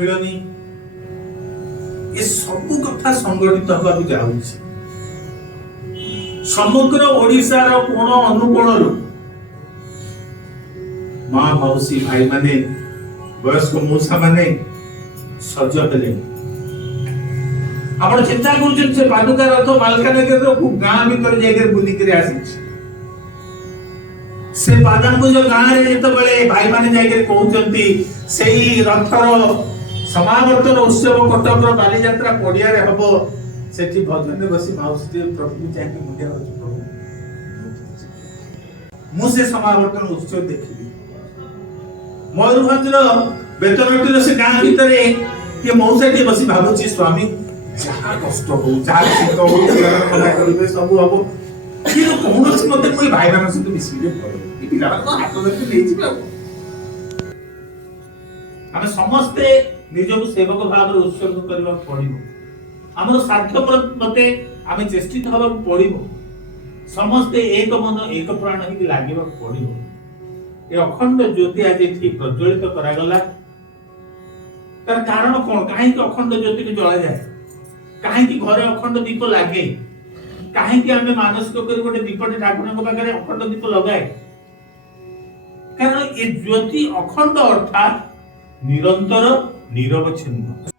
सम्मिलनी ये सब कथा संगठित होगा जाऊँगी समग्र ओडिशार कोण अनुकोण माँ मौसी भाई माने वयस्क मौसा माने सज हेले आपण चिंता करूछन से पादुका रथ मालकानगिरी रो गां भीतर जाकर बुली करे आसी से पादन जो गां रे जत बेले भाई माने जाकर कहउचंती सेही रथर समावर्तन उत्सव कटक रो बाली यात्रा पडिया रे हबो सेठी भजन बसी माउसी प्रभु जाके मुंडिया होछ प्रभु मु से समावर्तन उत्सव देखिबी मयूरभंज रो बेतनटी रो से गां भीतर ये मौसाटी बसी भाबुची स्वामी जहा कष्ट हो जहा सिंह हो कला करिवे सब हबो कि कोनोसी मते कोई भाई मान से मिसिबे पड़ो ई पिला को हाथ धरि ले जिबे हम समस्त निजको सेवक भाव रे उत्सर्ग करबा पड़िबो हमर साध्य मते आमे चेष्टित हबा पड़िबो समस्त एक मन एक प्राण ही लागिबा पड़िबो ए अखंड ज्योति आज ठीक प्रज्वलित करा गला तार कारण कोन काहे कि अखंड ज्योति के जला जाय काहे कि घरे अखंड दीप लागे काहे कि हमें मानसिक कर गोटे दीपटे ठाकुर को पाखरे अखंड दीप लगाए कारण ये ज्योति अखंड अर्थात निरंतर निरवच्छिन्न